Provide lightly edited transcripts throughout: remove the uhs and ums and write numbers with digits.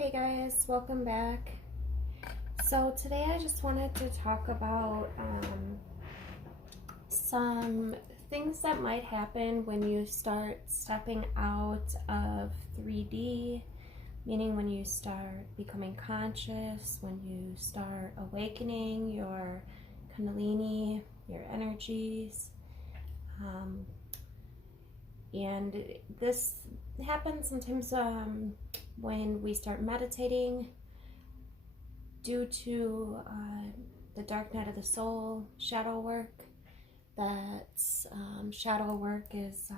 Hey guys, welcome back. So today I just wanted to talk about some things that might happen when you start stepping out of 3D, meaning when you start becoming conscious, when you start awakening your kundalini, your energies. And this happens sometimes when we start meditating due to the dark night of the soul, shadow work. Shadow work is,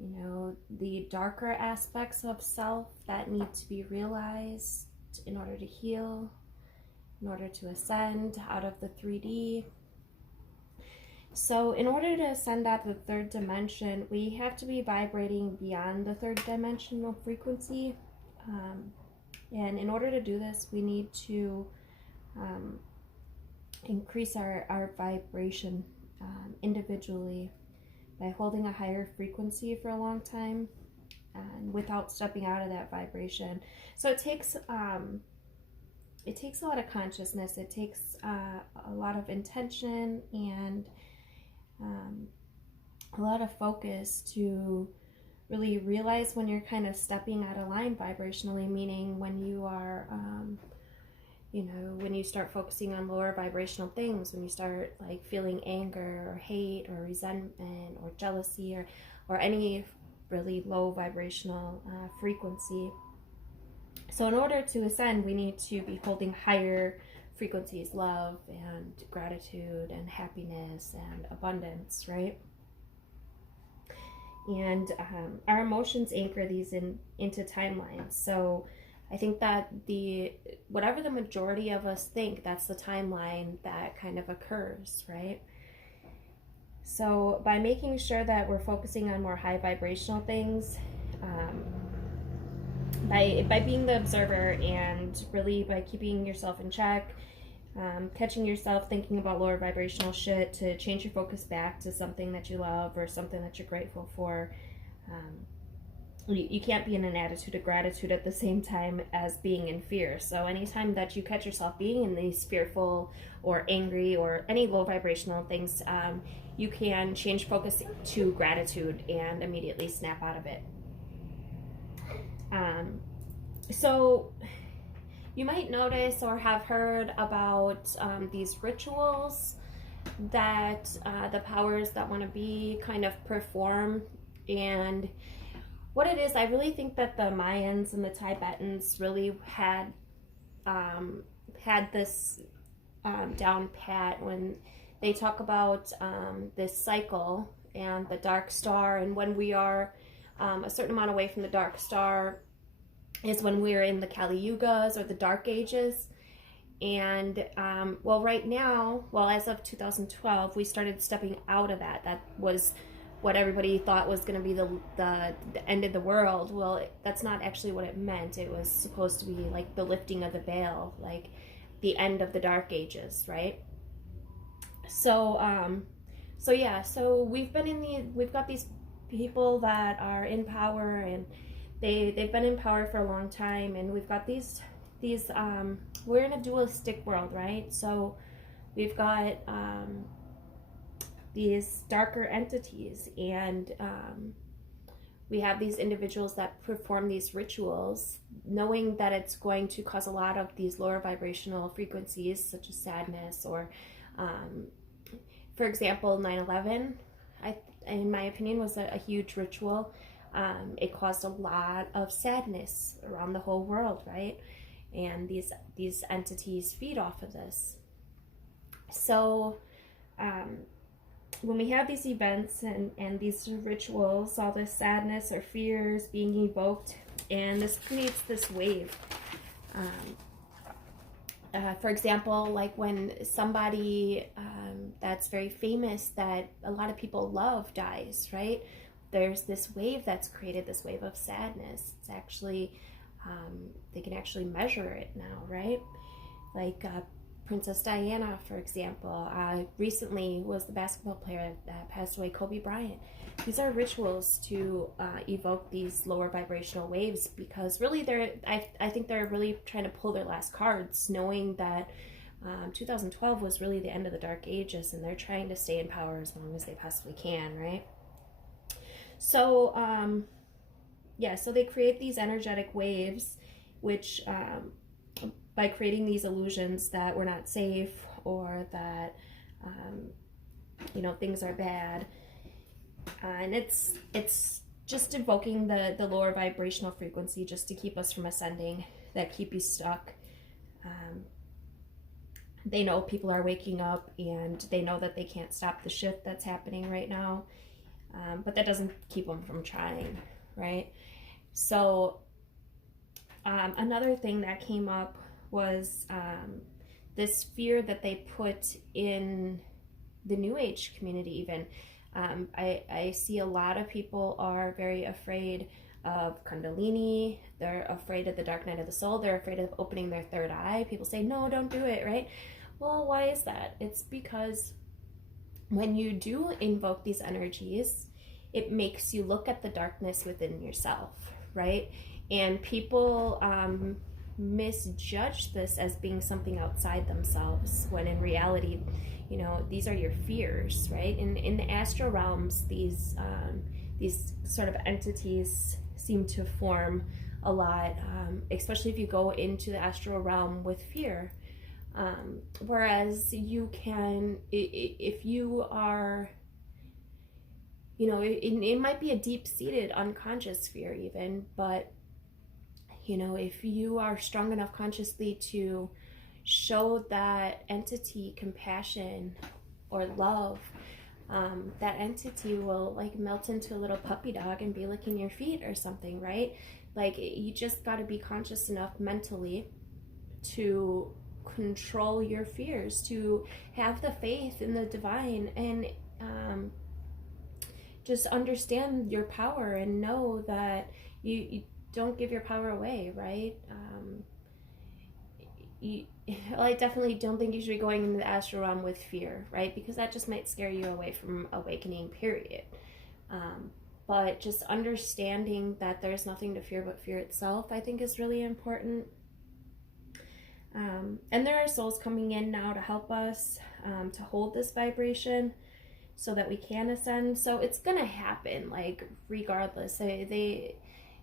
the darker aspects of self that need to be realized in order to heal, in order to ascend out of the 3D. So in order to ascend out the third dimension, we have to be vibrating beyond the third dimensional frequency. And in order to do this, we need to increase our vibration individually by holding a higher frequency for a long time and without stepping out of that vibration. So it takes a lot of consciousness. It takes a lot of intention and a lot of focus to really realize when you're kind of stepping out of line vibrationally, meaning when you are, when you start focusing on lower vibrational things, when you start like feeling anger or hate or resentment or jealousy or any really low vibrational frequency. So in order to ascend, we need to be holding higher frequencies, love and gratitude and happiness and abundance, right? And our emotions anchor these into timelines. So I think that whatever the majority of us think, that's the timeline that kind of occurs, right? So by making sure that we're focusing on more high vibrational things, by being the observer and really by keeping yourself in check, catching yourself thinking about lower vibrational shit to change your focus back to something that you love or something that you're grateful for. You can't be in an attitude of gratitude at the same time as being in fear. So anytime that you catch yourself being in these fearful or angry or any low vibrational things, you can change focus to gratitude and immediately snap out of it. So you might notice or have heard about these rituals that the powers that want to be kind of perform. And what it is, I really think that the Mayans and the Tibetans really had this down pat when they talk about this cycle and the dark star, and when we are a certain amount away from the dark star is when we're in the Kali Yugas or the Dark Ages. And right now, as of 2012, we started stepping out of that. That was what everybody thought was going to be the end of the world. Well, that's not actually what it meant. It was supposed to be like the lifting of the veil, like the end of the Dark Ages, right? So we've got these people that are in power, and they've been in power for a long time, and we've got these we're in a dualistic world, right? So we've got these darker entities, and we have these individuals that perform these rituals knowing that it's going to cause a lot of these lower vibrational frequencies such as sadness or for example 9/11, in my opinion, was a huge ritual. It caused a lot of sadness around the whole world, right? And these entities feed off of this. So when we have these events and these rituals, all this sadness or fears being evoked, and this creates this wave. For example, like when somebody that's very famous that a lot of people love dies, right? There's this wave that's created, this wave of sadness. It's actually, they can actually measure it now, right? Like Princess Diana, for example. Recently was the basketball player that passed away, Kobe Bryant. These are rituals to evoke these lower vibrational waves, because really I think they're really trying to pull their last cards, knowing that 2012 was really the end of the Dark Ages, and they're trying to stay in power as long as they possibly can, right? So, so they create these energetic waves, which by creating these illusions that we're not safe, or that things are bad, and it's just invoking the lower vibrational frequency just to keep us from ascending, that keep you stuck. They know people are waking up, and they know that they can't stop the shift that's happening right now, but that doesn't keep them from trying, right? So another thing that came up was this fear that they put in the New Age community even. I see a lot of people are very afraid of Kundalini. They're afraid of the dark night of the soul. They're afraid of opening their third eye. People say, no, don't do it, right? Well, why is that? It's because when you do invoke these energies, it makes you look at the darkness within yourself, right? And people misjudge this as being something outside themselves, when in reality, these are your fears, right? In the astral realms, these sort of entities seem to form a lot, especially if you go into the astral realm with fear. Whereas you can, if you are, it might be a deep-seated unconscious fear even, but if you are strong enough consciously to show that entity compassion or love, that entity will like melt into a little puppy dog and be licking your feet or something, right? Like, you just got to be conscious enough mentally to control your fears, to have the faith in the divine, and just understand your power and know that you don't give your power away, right? I definitely don't think you should be going into the astral realm with fear, right? Because that just might scare you away from awakening, period. But just understanding that there's nothing to fear but fear itself, I think, is really important. And there are souls coming in now to help us to hold this vibration so that we can ascend. So it's gonna happen, like, regardless.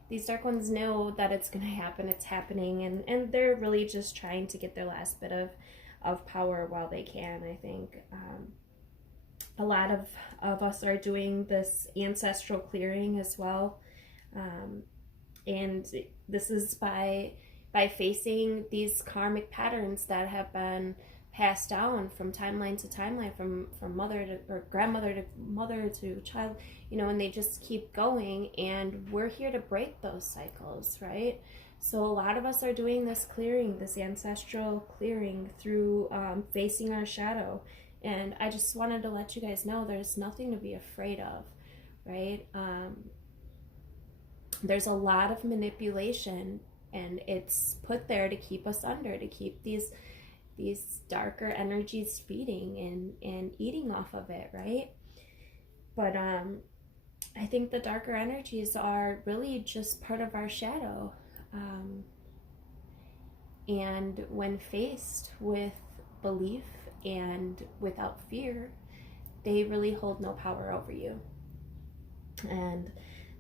These dark ones know that it's gonna happen. It's happening, and they're really just trying to get their last bit of power while they can, I think. A lot of us are doing this ancestral clearing as well, and this is by facing these karmic patterns that have been passed down from timeline to timeline, from mother to, or grandmother to mother to child, and they just keep going, and we're here to break those cycles, right? So a lot of us are doing this clearing, this ancestral clearing, through facing our shadow. And I just wanted to let you guys know there's nothing to be afraid of, right? There's a lot of manipulation, and it's put there to keep us under, to keep these darker energies feeding and eating off of it, right? But I think the darker energies are really just part of our shadow. And when faced with belief and without fear, they really hold no power over you. And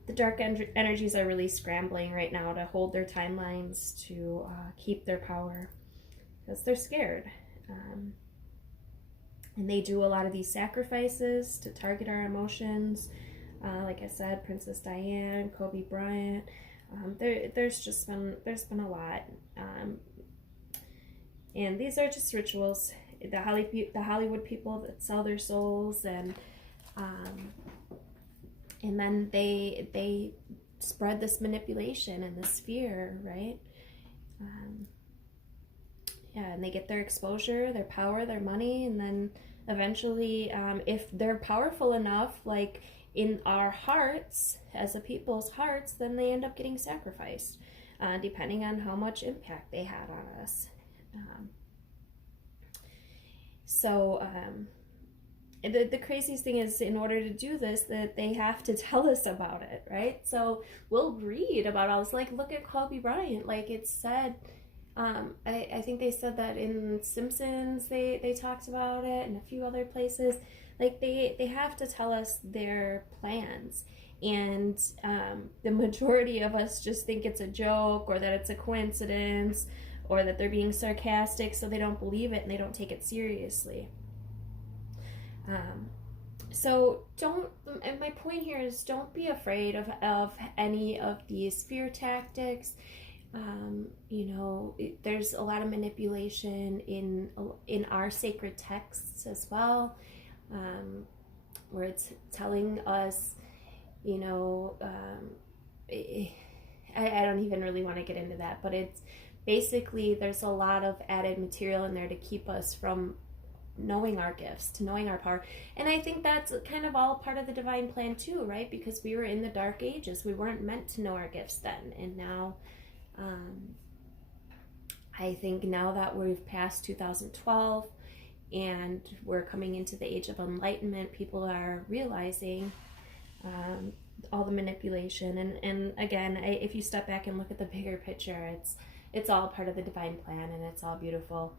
the dark energies are really scrambling right now to hold their timelines, to keep their power, because they're scared. And they do a lot of these sacrifices to target our emotions. Like I said, Princess Diana, Kobe Bryant. There's been a lot. And these are just rituals. The Hollywood people that sell their souls, and then they spread this manipulation and this fear, right? And they get their exposure, their power, their money, and then eventually, if they're powerful enough, like in our hearts, as a people's hearts, then they end up getting sacrificed, depending on how much impact they had on us. So the craziest thing is, in order to do this, that they have to tell us about it, right? So we'll read about all this. Like, look at Kobe Bryant. Like, it's said, I think they said that in Simpsons they talked about it, and a few other places. Like, they have to tell us their plans. And the majority of us just think it's a joke, or that it's a coincidence, or that they're being sarcastic, so they don't believe it and they don't take it seriously. So don't, and my point here is, don't be afraid of any of these fear tactics. You know, there's a lot of manipulation in our sacred texts as well, where it's telling us, you know, I don't even really want to get into that, but it's basically, there's a lot of added material in there to keep us from knowing our gifts, to knowing our power. And I think that's kind of all part of the divine plan too, right? Because we were in the dark ages. We weren't meant to know our gifts then. And now, I think now that we've passed 2012 and we're coming into the age of enlightenment, people are realizing all the manipulation. And again, if you step back and look at the bigger picture, it's all part of the divine plan, and it's all beautiful.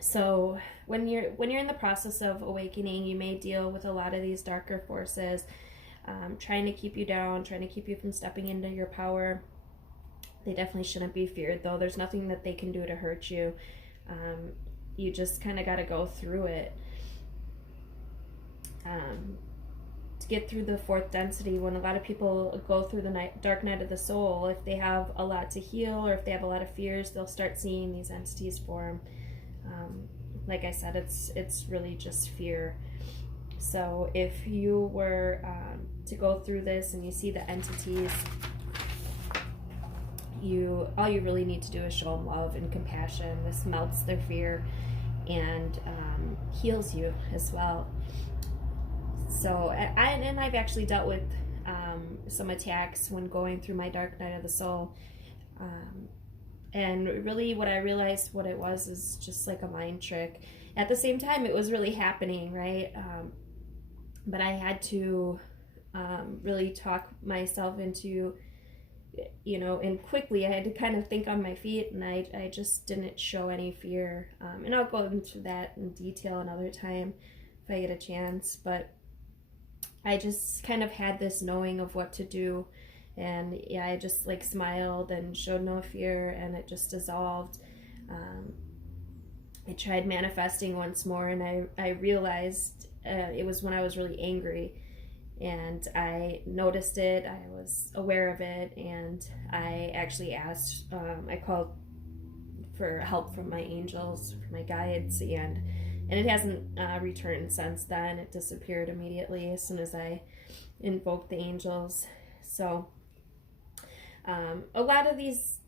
So when you're in the process of awakening, you may deal with a lot of these darker forces, trying to keep you down, trying to keep you from stepping into your power. They definitely shouldn't be feared, though. There's nothing that they can do to hurt you. You just kind of got to go through it. To get through the fourth density, when a lot of people go through the dark night of the soul, if they have a lot to heal, or if they have a lot of fears, they'll start seeing these entities form. Like I said, it's really just fear. So if you were to go through this and you see the entities, all you really need to do is show them love and compassion. This melts their fear and heals you as well. So I've actually dealt with some attacks when going through my dark night of the soul. And really what I realized what it was is just like a mind trick. At the same time, it was really happening, right? But I had to really talk myself into, you know, and quickly I had to kind of think on my feet, and I just didn't show any fear. And I'll go into that in detail another time if I get a chance. But I just kind of had this knowing of what to do. And yeah, I just like smiled and showed no fear, and it just dissolved. I tried manifesting once more, and I realized it was when I was really angry, and I noticed it, I was aware of it, and I actually asked, I called for help from my angels, from my guides, and it hasn't returned since then. It disappeared immediately as soon as I invoked the angels. So a lot of these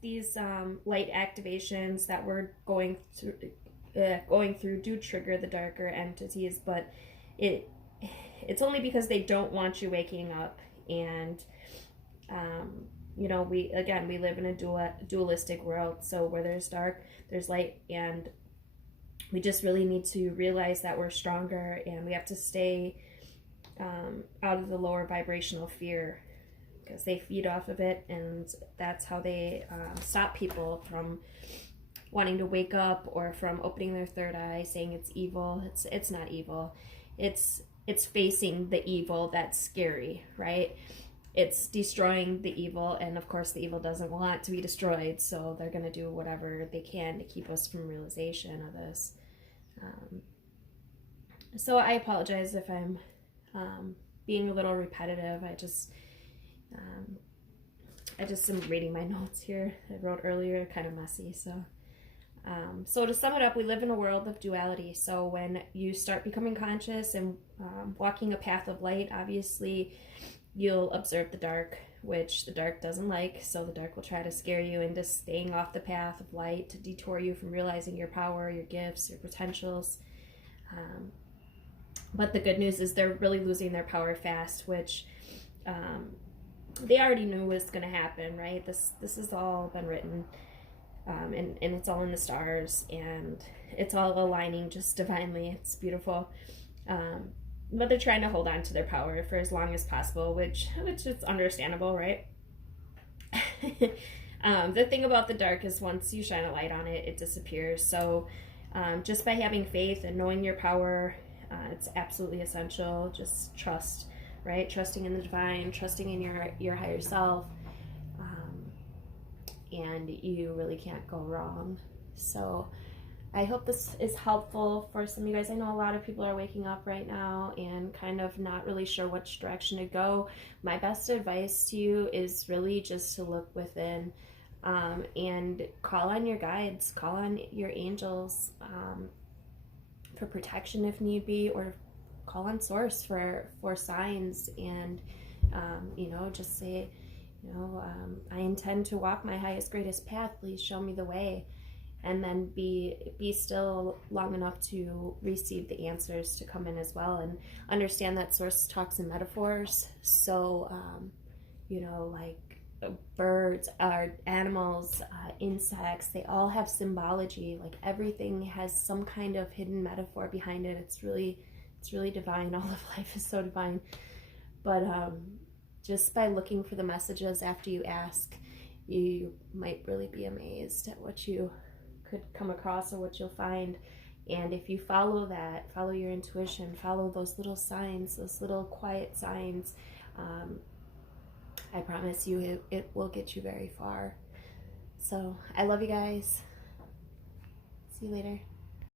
light activations that we're going through do trigger the darker entities, but it's only because they don't want you waking up. And you know, we live in a dualistic world, so where there's dark, there's light, and we just really need to realize that we're stronger, and we have to stay out of the lower vibrational fear, because they feed off of it, and that's how they stop people from wanting to wake up, or from opening their third eye, saying it's evil. It's not evil. It's facing the evil that's scary, right? It's destroying the evil, and of course the evil doesn't want to be destroyed, so they're going to do whatever they can to keep us from realization of this. So I apologize if I'm being a little repetitive. I just am reading my notes here I wrote earlier, kind of messy. So to sum it up, we live in a world of duality. So when you start becoming conscious and walking a path of light, obviously you'll observe the dark, which the dark doesn't like. So the dark will try to scare you into staying off the path of light, to detour you from realizing your power, your gifts, your potentials. But the good news is they're really losing their power fast, which they already knew was going to happen, right? This has all been written. and it's all in the stars, and it's all aligning just divinely. It's beautiful. But they're trying to hold on to their power for as long as possible, which is understandable, right? The thing about the dark is once you shine a light on it, it disappears. So just by having faith and knowing your power, it's absolutely essential. Just trust, right? Trusting in the divine, trusting in your higher self, and you really can't go wrong. So I hope this is helpful for some of you guys. I know a lot of people are waking up right now and kind of not really sure which direction to go. My best advice to you is really just to look within, and call on your guides, call on your angels for protection if need be, or call on source for signs, and just say, I intend to walk my highest, greatest path. Please show me the way. And then be still long enough to receive the answers to come in as well, and understand that source talks in metaphors. So, like birds, animals, insects, they all have symbology. Like everything has some kind of hidden metaphor behind it. It's really divine. All of life is so divine. But just by looking for the messages after you ask, you might really be amazed at what you could come across or what you'll find. And if you follow your intuition, follow those little signs, those little quiet signs, I promise you it will get you very far. So I love you guys. See you later.